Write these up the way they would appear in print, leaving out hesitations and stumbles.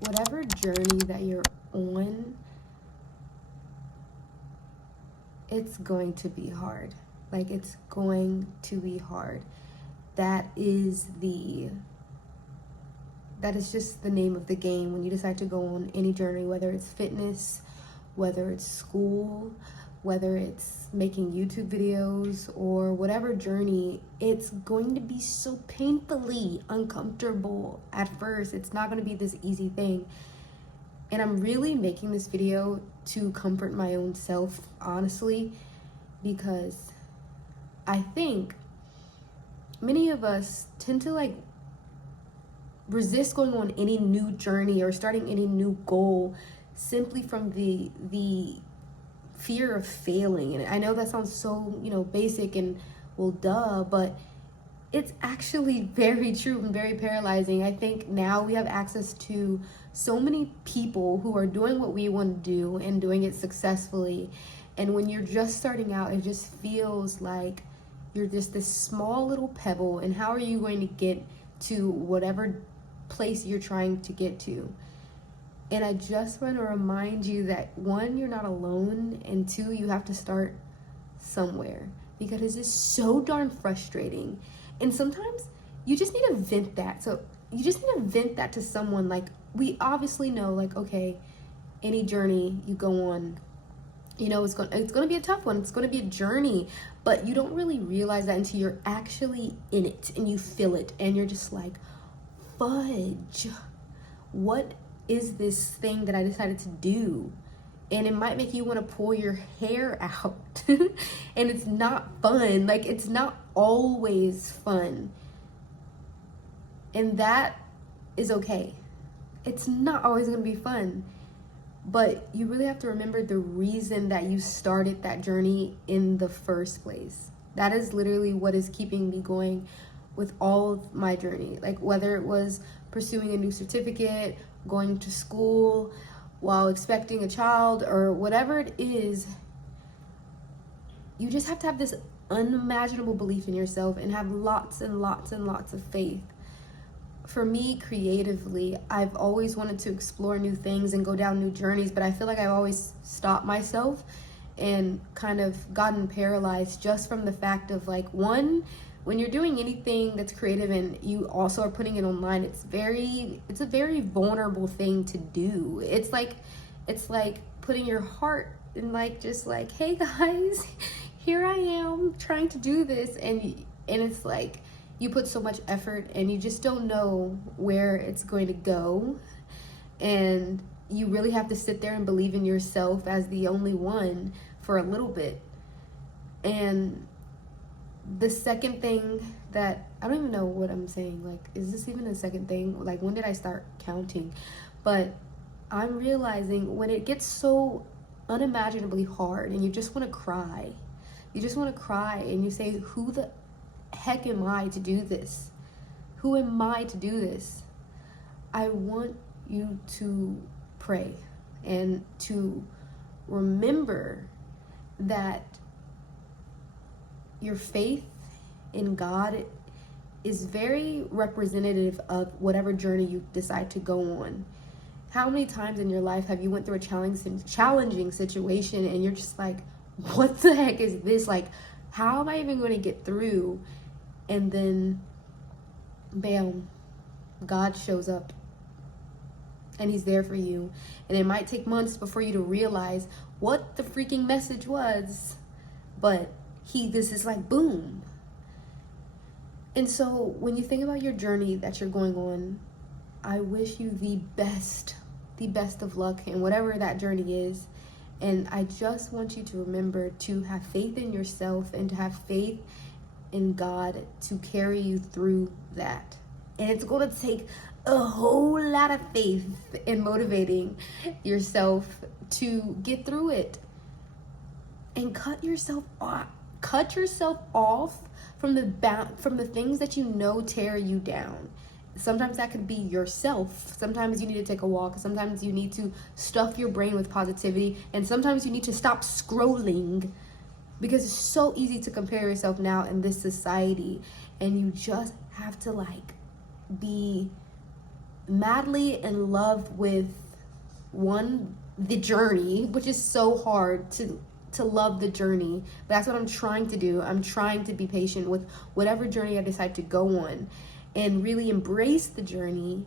whatever journey that you're on, it's going to be hard. Like, it's going to be hard. That is just the name of the game when you decide to go on any journey, whether it's fitness, whether it's school, whether it's making YouTube videos, or whatever journey. It's going to be so painfully uncomfortable at first. It's not going to be this easy thing. And I'm really making this video to comfort my own self, honestly, because I think many of us tend to like resist going on any new journey or starting any new goal simply from the fear of failing. And I know that sounds so, basic and, well, duh, but it's actually very true and very paralyzing. I think now we have access to so many people who are doing what we want to do and doing it successfully. And when you're just starting out, it just feels like you're just this small little pebble. And how are you going to get to whatever place you're trying to get to? And I just want to remind you that, one, you're not alone, and two, you have to start somewhere, because it's just so darn frustrating. And sometimes you just need to vent that. So you just need to vent that to someone. Like, we obviously know, like, okay, any journey you go on, it's going to be a tough one. It's going to be a journey, but you don't really realize that until you're actually in it and you feel it, and you're just like, fudge, what is this thing that I decided to do? And it might make you want to pull your hair out. And it's not fun. Like, it's not always fun. And that is okay. It's not always going to be fun. But you really have to remember the reason that you started that journey in the first place. That is literally what is keeping me going with all of my journey. Like, whether it was pursuing a new certificate, going to school, while expecting a child, or whatever it is, you just have to have this unimaginable belief in yourself and have lots and lots and lots of faith. For me, creatively, I've always wanted to explore new things and go down new journeys, but I feel like I've always stopped myself and kind of gotten paralyzed just from the fact of, like, one, when you're doing anything that's creative and you also are putting it online, it's a very vulnerable thing to do. It's like putting your heart in, like, just like, hey guys, here I am trying to do this, and it's like you put so much effort and you just don't know where it's going to go, and you really have to sit there and believe in yourself as the only one for a little bit. And the second thing that, I don't even know what I'm saying, like, is this even a second thing? Like, when did I start counting? But I'm realizing when it gets so unimaginably hard and you just want to cry, and you say, who the heck am I to do this? Who am I to do this? I want you to pray and to remember that your faith in God is very representative of whatever journey you decide to go on. How many times in your life have you went through a challenging situation and you're just like, what the heck is this? Like, how am I even going to get through? And then, bam, God shows up and he's there for you. And it might take months before you to realize what the freaking message was, but this is like, boom. And so when you think about your journey that you're going on, I wish you the best of luck in whatever that journey is. And I just want you to remember to have faith in yourself and to have faith in God to carry you through that. And it's going to take a whole lot of faith in motivating yourself to get through it. And cut yourself off from the things that you know tear you down. Sometimes that could be yourself. Sometimes you need to take a walk. Sometimes you need to stuff your brain with positivity. And sometimes you need to stop scrolling, because it's so easy to compare yourself now in this society. And you just have to, like, be madly in love with the journey, which is so hard to love the journey. But that's what I'm trying to do. I'm trying to be patient with whatever journey I decide to go on and really embrace the journey,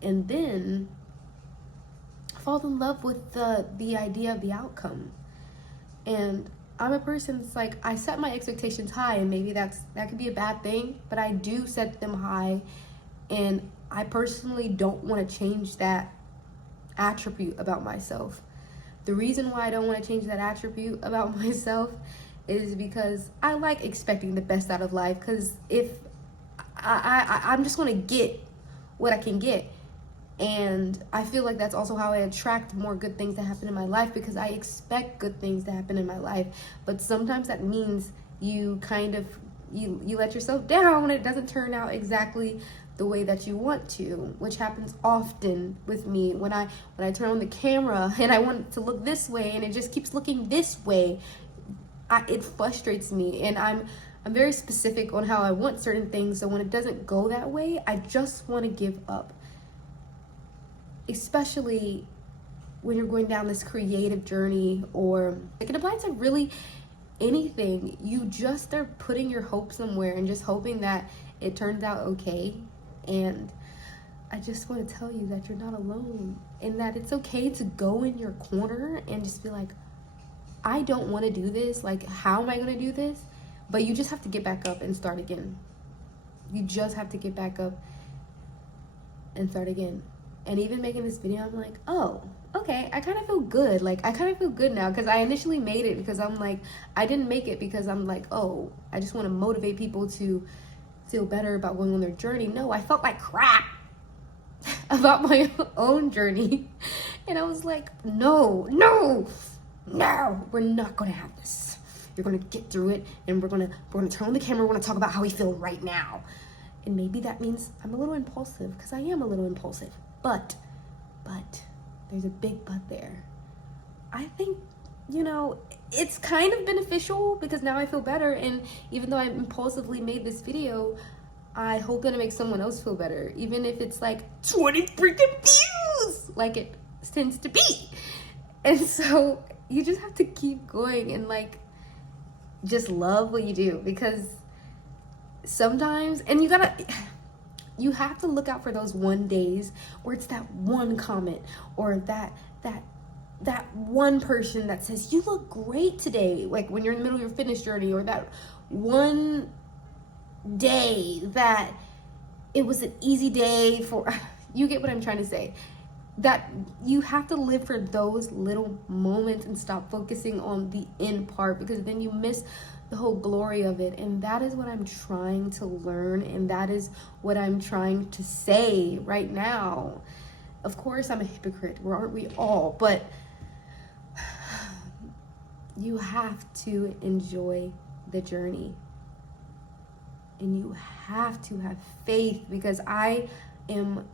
and then fall in love with the idea of the outcome. And I'm a person that's like, I set my expectations high, and maybe that could be a bad thing, but I do set them high, and I personally don't want to change that attribute about myself. The reason why I don't want to change that attribute about myself is because I like expecting the best out of life, because if I'm just going to get what I can get. And I feel like that's also how I attract more good things to happen in my life, because I expect good things to happen in my life. But sometimes that means you kind of, you let yourself down when it doesn't turn out exactly the way that you want to, which happens often with me when I turn on the camera and I want it to look this way and it just keeps looking this way. It frustrates me, and I'm very specific on how I want certain things. So when it doesn't go that way, I just want to give up. Especially when you're going down this creative journey, or it can apply to really anything. You just are putting your hope somewhere and just hoping that it turns out okay. And I just want to tell you that you're not alone, and that it's okay to go in your corner and just be like, I don't want to do this. Like, how am I going to do this? But you just have to get back up and start again. You just have to get back up and start again. And even making this video, I'm like, oh, okay, I kind of feel good. Like, I kind of feel good now, because I initially made it because I'm like, I didn't make it because I'm like, oh, I just want to motivate people to feel better about going on their journey. No, I felt like crap about my own journey. And I was like, no, we're not going to have this. You're going to get through it, and we're going to turn on the camera. We're going to talk about how we feel right now. And maybe that means I'm a little impulsive, because I am a little impulsive. But there's a big but there. I think, it's kind of beneficial, because now I feel better. And even though I impulsively made this video, I hope that it makes someone else feel better. Even if it's like 20 freaking views, like it tends to be. And so you just have to keep going and like just love what you do, because sometimes, and you have to look out for those one days where it's that one comment, or that one person that says, you look great today, like when you're in the middle of your fitness journey, or that one day that it was an easy day for you. Get what I'm trying to say? That you have to live for those little moments and stop focusing on the end part, because then you miss the whole glory of it. And that is what I'm trying to learn, and that is what I'm trying to say right now. Of course I'm a hypocrite, aren't we all? But you have to enjoy the journey, and you have to have faith, because I am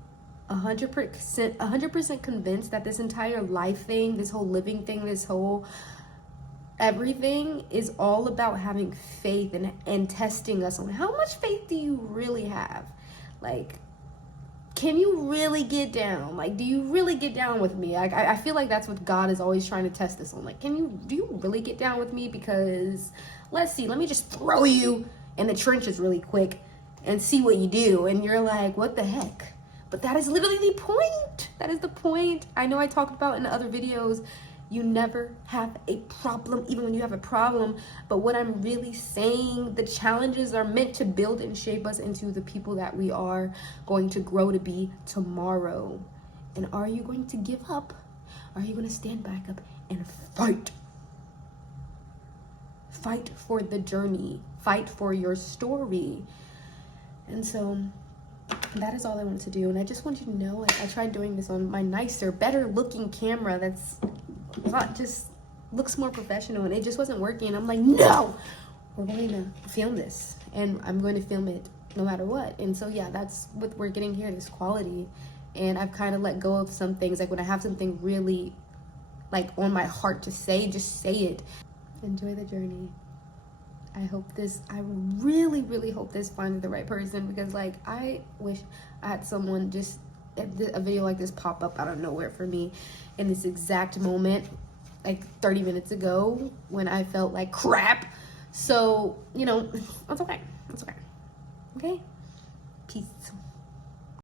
100% convinced that this entire life thing, this whole living thing, this whole everything is all about having faith and testing us on how much faith do you really have. Like, can you really get down? Like, do you really get down with me? I feel like that's what God is always trying to test us on. Like, do you really get down with me? Because let me just throw you in the trenches really quick and see what you do. And you're like, what the heck? But that is literally the point. That is the point. I know I talked about in other videos, you never have a problem, even when you have a problem. But what I'm really saying, the challenges are meant to build and shape us into the people that we are going to grow to be tomorrow. And are you going to give up? Are you going to stand back up and fight? Fight for the journey. Fight for your story. And so that is all I wanted to do. And I just want you to know, like, I tried doing this on my nicer, better looking camera that's not just looks more professional, and it just wasn't working. I'm like, no, we're going to film this, and I'm going to film it no matter what. And so yeah, that's what we're getting here, this quality. And I've kind of let go of some things. Like when I have something really like on my heart to say, just say it. Enjoy the journey. I really, really hope this finds the right person, because like I wish I had someone just a video like this pop up out of nowhere for me in this exact moment, like 30 minutes ago, when I felt like crap. So, you know, that's okay. That's okay. Okay?